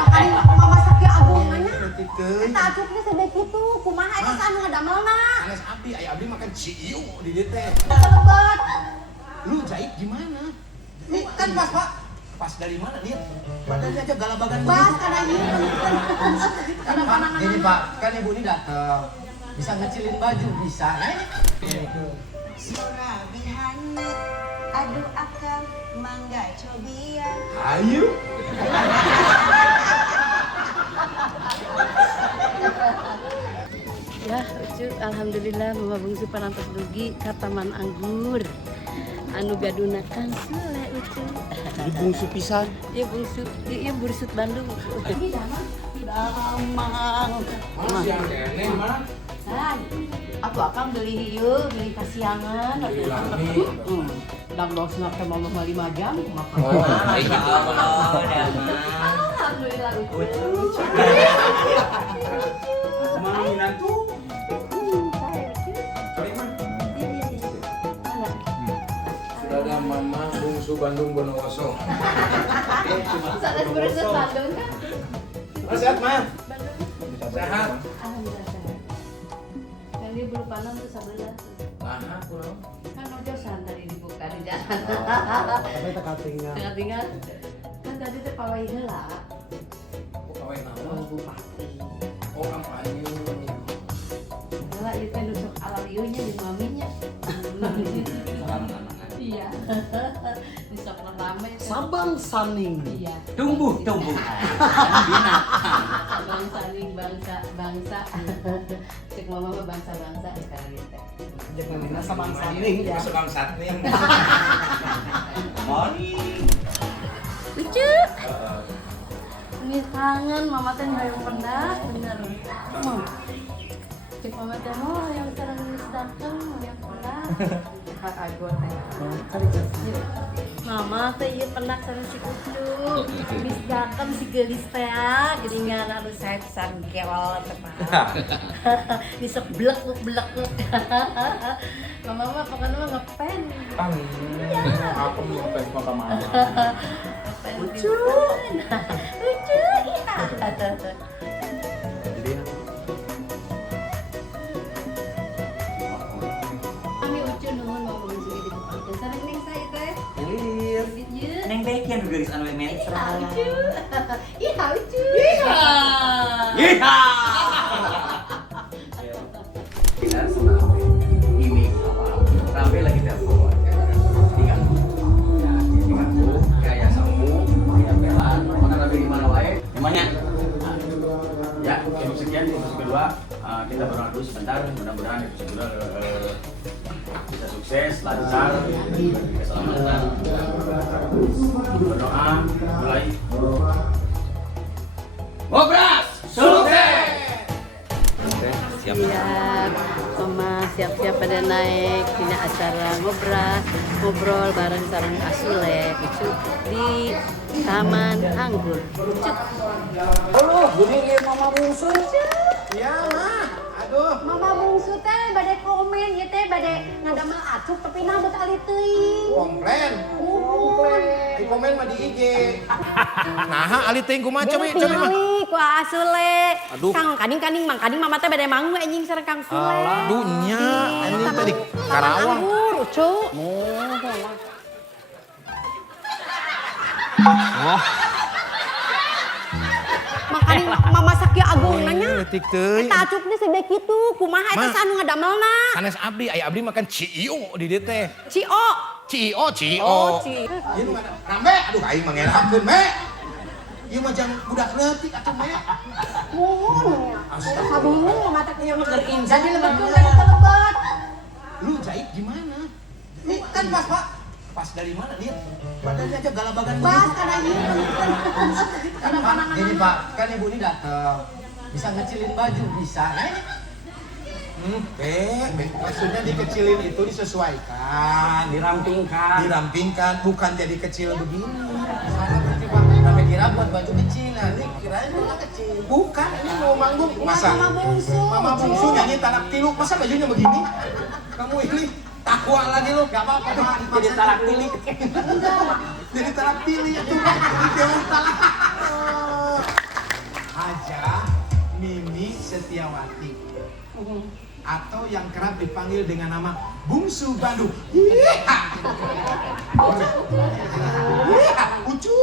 Makanya mama sakit agungannya. Tikeun. Eta acuknya sedek kitu, kumaha eta anu ngadamelna? Sanes abdi, aya abdi makan ciu di dieu teh. Kelebet. Lu jahit gimana? Ini kan pas, Pak. Pas dari mana dia? Badannya aja galabagan Bas kana ieu. Karena Pak, ini Pak, kan Ibu ini datang. Bisa ngecilin baju, bisa. Nah, ini. Sora bihanut, aduh akang mangga cobian. Ayo. Ya, Ucu, alhamdulillah mama bungsu panantos dugi ka Taman Anggur. Anu gadunakan sule Ucu. Ini bungsu pisan. Ieu bungsu, ieu bursut Bandung. Damang. Masih yang kene mana? Aku akan beli ieu, beli kasiangan. Beli lagi. Dan bosna teh mama 5 jam makan. Oh, Alhamdulillah Ucu. Mana minantu? Sudah ada mama bungsu Bandung Bondowoso. Sanes bursut Bandung kan? Sehat, Ma? Sehat. Alhamdulillah sehat. Kan dia belum panen tuh 11. Nah, kurang. Kan ojosan tadi dibuka di jalan. Tapi teka tinggal. Tinggal kan tadi teh pawai heula. Kok kawin naon? Mau bupati. Oh, kampanye. Heula ieu teh nusuk alam ieunya di maminya. Iya. Nusuk rame. Sabang Saning. Iya. Tumbuhan. Sabang saling bangsa. Cek mama mah bangsa-bangsa sekarang ieu teh. Jangan mina Sabang Saning. Masuk Bang Satning. Lucu. Ini kangen mama teh hayang pendak bener. Cek mama teh oh yang sekarang sedangkan hayang pendak. Hak aku teh. Mama teh ieu pendak sareng si Ucu. Misdakan si geulis teh geuningan anu sae pisan kewal teh mah. Disep blek-blek. Mama mah pokoknya mah ngepen. Aku mau ngepes maka mama. Lucu. Lucu iya. Kami Ucu nuhun mau bungsu di depan. Sareng ning saya teh. Ilir. Ieu. Neng beken geus anu metra. Lucu. Iya lucu. Iha. Kita senang. Ini ramai lagi telepon. Tinggal. Ya, tinggal. Kayak sambung, kayak pelan. Mana lagi di mana wae? Emangnya? Ya, episode sekian di episode kedua kita berdoa dulu sebentar. Mudah-mudahan episode kedua bisa sukses, lancar, keselamatan. Berdoa mulai. Ngobras sukses. Siap. Mama siap-siap pada naik dina acara ngobrol bareng sareng Asule Ucu di Taman Anggur. Ucu. Halo, gini mama bungsu. Ya, Ma. Aduh. Mama bungsu teh bade komen ieu teh bade ngadamel acuk tapi na beut ali teuing. Komplain. Di komen mah di IG. Nah, ali teuing kumaha coba mah. Tingali ku Asule. Aduh. Kang kading mang kading mama teh bade manggu anjing sareng Kang Sule. Aduh nya, ini tadi Karawang. Anggur, Ucu. Oh, Makanya mama sakit agung nanya. leutik teuing. Eta acuknya sedek kitu, kumaha eta Ma. anu ngadamelna? Sanes abdi, aya abdi makan ciu di dieu teh. Cio. Cio. Oh, Cio. Ieu nu rambe, aduh aing mah ngerakeun, Me. Ieu mah jang budak leutik atuh, Me. Nuhun ya. Sabingung mata kieu mah Jadi jadi lebet lebet tuh, kelebet. Lu jahit gimana? Ini kan pas, Pak. Pas dari mana dia? Badannya aja galabagan Bas kana ieu. Karena Pak, ini Pak, kan Ibu ini datang. Bisa ngecilin baju, bisa. Nah, ini. Maksudnya dikecilin itu disesuaikan, dirampingkan, bukan jadi kecil begini. Salah berarti Pak. Tapi kira buat baju kecil, nanti kirain bukan kecil. Bukan, ini mau manggung. Masa? Mama bungsu. Mama bungsu nyanyi talak tilu, masa bajunya begini? Kamu ini takwa lagi lu, gak apa-apa. Jadi talak tilik. Enggak. Jadi telah pilih itu. Jangan salah. Haja Mimi Setiawati. Atau yang kerap dipanggil dengan nama Bungsu Bandung. Ucu.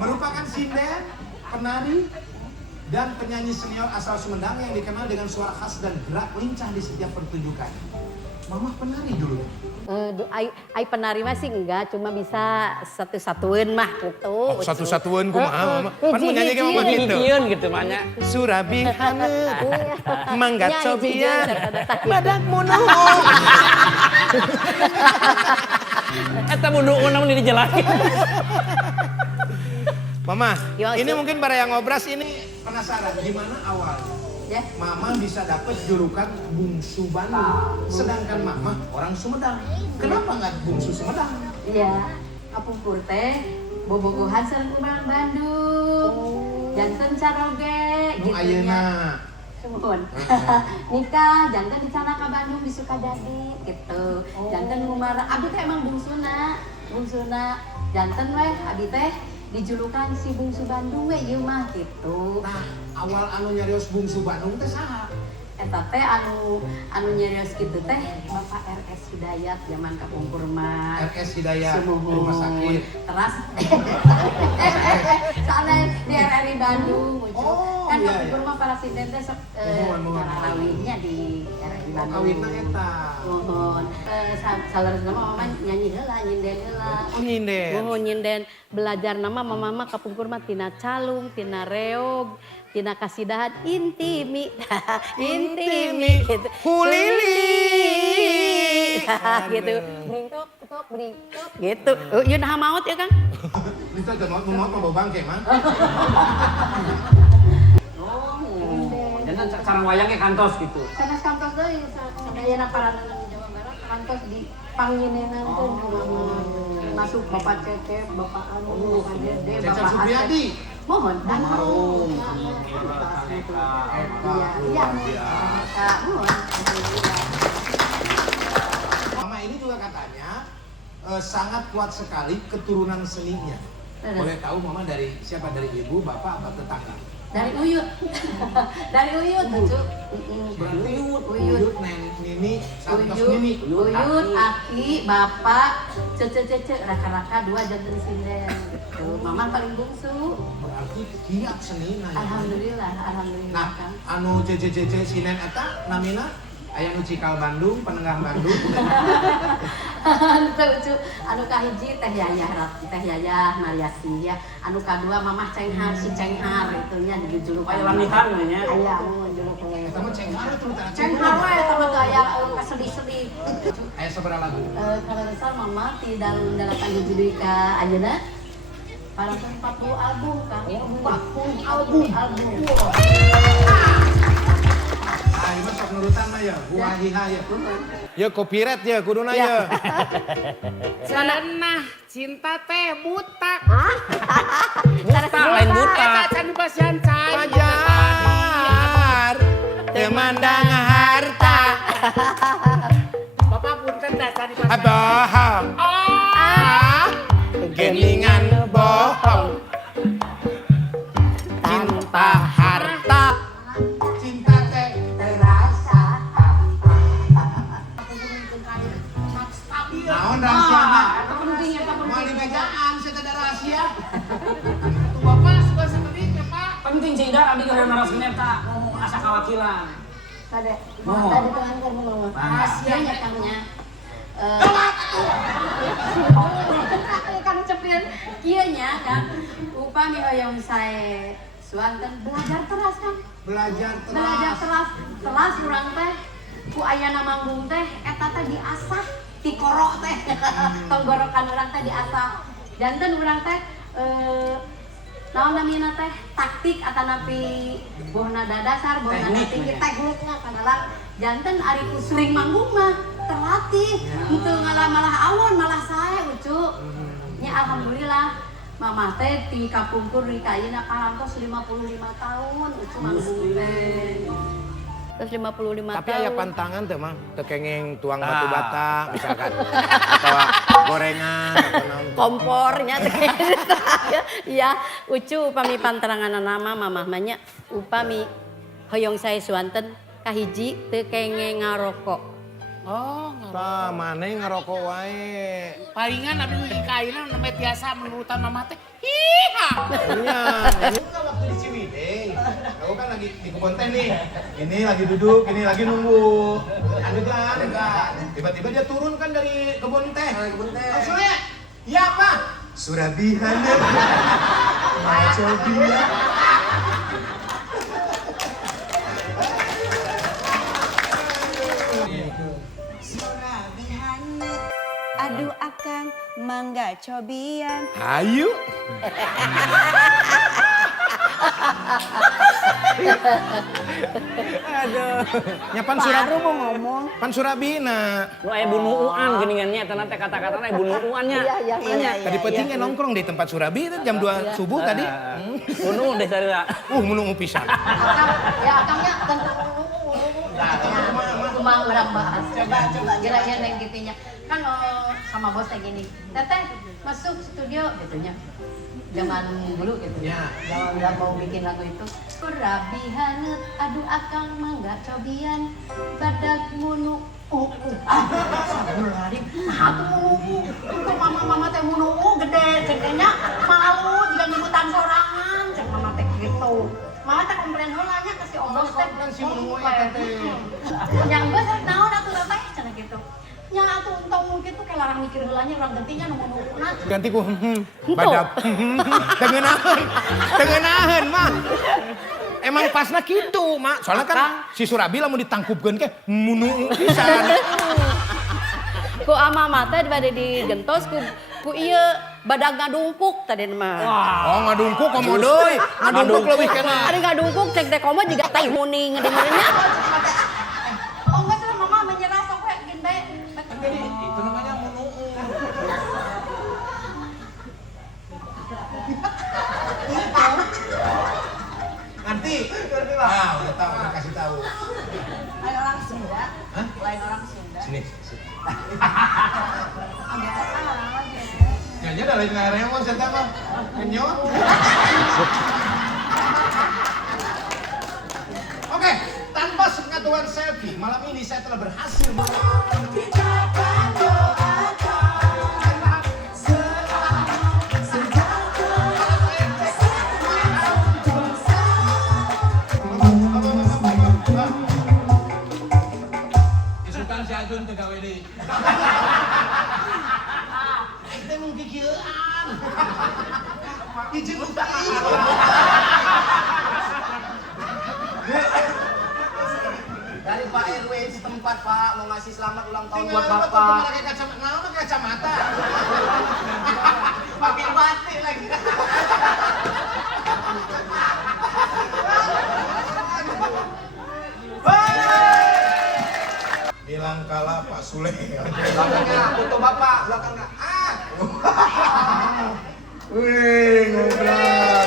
Merupakan sinden, penari, dan penyanyi senior asal Sumedang yang dikenal dengan suara khas dan gerak lincah di setiap pertunjukan. Mama penari dulu. Ai penari masih enggak, cuma bisa satu-satuan mah gitu. Satu-satuan kumaha mama. Pan menyanyi ke mama gitu. Hijieun gitu mahnya. Surabi hanet, manggat sobian, badak munuh. Eta munduun namun dijelasin. Mama, Gimana, ini Cik? mungkin para yang ngobras ini penasaran gimana awalnya. Ya. Mama bisa dapat julukan Bungsu Bandung, sedangkan Mama orang Sumedang. Kenapa nggak Bungsu Sumedang? Iya, kapungkur teh bobogohan sareng urang Bandung. Janten caroge Nu ayeuna. Sumpun. Nikah janten di sana ka Bandung di Sukadadi gitu. Janten ngumara abi teh emang bungsuna. Janten weh abi teh dijulukan si Bungsu Bandung we ieu mah gitu. Nah, awal anu nyarios Bungsu Bandung teh saha? Eta teh anu nyarios kitu teh Bapak RS Hidayat zaman kapungkur mah. RS Hidayat Sumuhun. rumah sakit. Teras soalnya di RRI Bandung Oh, kan iya, kapungkur iya. mah para siden teh sok kawinnya di RRI Bandung. Kawinna eta. Mohon salerosna mah mama nyanyi heula nyinden heula. Oh nyinden. Mohon nyinden belajar nama mama kapungkur mah tina calung, tina reog, tina kasidahan intimi. Intimi gitu. Hulili. Gitu. Bringtok gitu. Yun nah maut ya Kang. Itu teh mau bawa bangke mah. Dan sareng wayangnya kantos gitu. Sanes kantos deui sadayana paranan Jawa Barat kantos di pangineunan teh masuk Bapak Cecep, Bapak Anu, Bapak Dede, Cecep Bapak Supriyadi. Mohon dan iya. Mohon. Mama ini juga katanya sangat kuat sekali keturunan seninya. Boleh tahu Mama dari siapa? Dari ibu, bapak, atau tetangga? Dari Uyut. Dari Uyut, Cu. Berarti Uyut. Nini, Santos Nini. Uyut, Aki, Bapak, Cece, raka-raka dua jantan sinden gitu. Mama paling bungsu. Berarti kiat seni nanya. Alhamdulillah Nah, Kang. anu cece sinen eta namina aya nu Cikal Bandung, Penengah Bandung. Teu Cu, anu kahiji Teh Yayah Mariasi ya. Anu kadua Mamah Cenghar, si Cenghar itu nya dijulukan. Aya lamitan nya. Aya anu julukan. Eta mah Cenghar tuh tara Cenghar we eta mah teu aya kasedih-sedih. Aya sabaraha lagu? Kalau besar Mama di dalam hiji ka ayeuna parapan 40 album Kang. 40 album. Ah, ini sok nurutan mah ya, huahiha ya. Ya copyright ya kuduna ya. Cenah cinta teh buta. Buta lain buta. Eta can basian can. Pajar temandang harta. Bapak punten dasar di pasar. Bohong. Geningan bohong. Cinta harta. Cinta teh Terasa naon rahasiana? eta penting eta Mau di mejaan saya ada rahasia. Bapak suka seperti itu, Pak. Penting cindar abdi keur naraskeun eta asa kawakilan. Tade. Oh. Tade pelanggan Mama. Rahasianya Kangnya. Kan cepieun kieu nya kan. Upami oyong sae suanten belajar teras kan. Belajar Belajar teras. teras urang teh ku ayana manggung teh eta teh diasah ti korok teh. Tenggorokan urang teh diasah. Janten urang teh naon namina teh taktik atanapi bohna dadasar bohna tinggi tekniknya kadalang janten ari ku sering manggung mah terlatih henteu malah awon malah saya ucu nya alhamdulillah Mama teh di kapungkur di kayeuna parantos 55 tahun ucu manggung teh Terus 55 Tapi tahun. aya pantangan teh mah, teu kengeng tuang batu bata misalkan. Atau gorengan atau naon. Kompornya ya ucu upami panterangan nama mamah manya upami hoyong saya suanten kahiji teu kengeng ngarokok. Oh, Tah maneh ngarokok wae. palingan abis bikin kainan namanya biasa menurutan mama teh. Hiha. Iya. Enggak waktu di Ciwidey. Aku kan lagi di kebun teh nih. Ini lagi duduk, ini lagi nunggu. Adegan. Tiba-tiba dia turun kan dari kebun teh. Langsung ya. Iya apa? Surabihana. Cobian. Surabihan aduh akang mangga cobian. Hayu. Aduh. Nyapan Surabi. Baru mau ngomong. Pan Surabina. Nu aya bunuuan geuningannya eta teh kata-katana aya bunuuannya. Iya. Tadi pentingnya nongkrong di tempat Surabi itu jam 2 subuh tadi. Bunu deh sarua. Menunggu pisan. Akangnya tentang cuma orang bahas. Coba kira-kira yang gitunya. Kan sama bos kayak gini. Teteh masuk studio gitunya. Zaman dulu gitu ya. Zaman mau bikin lagu itu. Surabihaneut aduh akang mangga cobian badak munu Astagfirullahaladzim. Nah tuh munu. Kok mama teh munu gedenya malu jika nyebutan sorangan. Cek mama teh gitu. Mama teh komplain heula nya ka si Obos teh. Kan si munu eta teh. Yang geus naon atuh teh cenah gitu. Nya atuh untung kitu kayak larang mikir heula nya urang gentinya nu munu-mununa. Ganti ku badap. Tengenahan mah. Emang pasna kitu, Mak. Soalnya kan si Surabi lamun ditangkupkeun ke munu pisan. Ku ama mata bade digentos ku ieu badag ngadungkuk tadi mah. Oh, ngadungkuk komo deui. Ngadungkuk leuwih keneh. Ari ngadungkuk cek teh komo jiga teh muni ngedengeurnya. Oh enggak salah mama menyerah sok we gin bae. Itu namanya munu. Ngerti? Ah, udah tahu, udah kasih tahu. Lain orang Sunda. Hah? Lain orang Sunda. Sini. Agak Nyanyi ada lain ngaremon saya mah. Kenyot. Oke, tanpa pengetahuan selfie, malam ini saya telah berhasil isukan si Ajun ke gawe deui. Kita mau kikieuan. Izin lupa. Dari Pak RW setempat Pak mau ngasih selamat ulang tahun buat Tinggal Bapak. cuma pakai kacamata, nah, pakai kacamata. Pakai batik lagi. Bilang kalah Pak Sule. Belakangnya foto Bapak, belakangnya. Wih, ngobrol.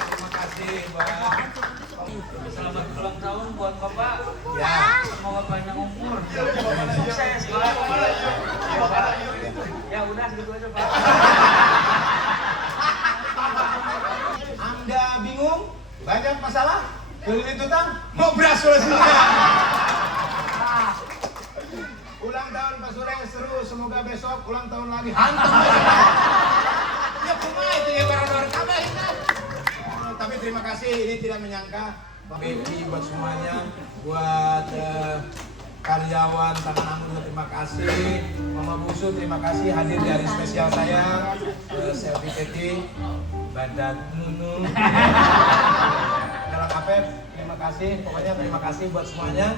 Terima kasih, Pak. Selamat ulang tahun buat Bapak. Ya. Semoga panjang umur. Sukses, Pak. Ya udah gitu aja, Pak. Anda bingung? Banyak masalah? Keliling tutang? Mau beras solusinya. Ulang tahun Pak Sule seru, semoga besok ulang tahun lagi hantam. Ya kumaha itu ya barador kabeh kan. Tapi terima kasih, ini tidak menyangka Baby buat semuanya, buat karyawan Tangan Anggun terima kasih, Mama Busu terima kasih hadir di hari spesial saya, Selfie Teti, Badak Nunu, Dalam Apep, terima kasih, pokoknya terima kasih buat semuanya.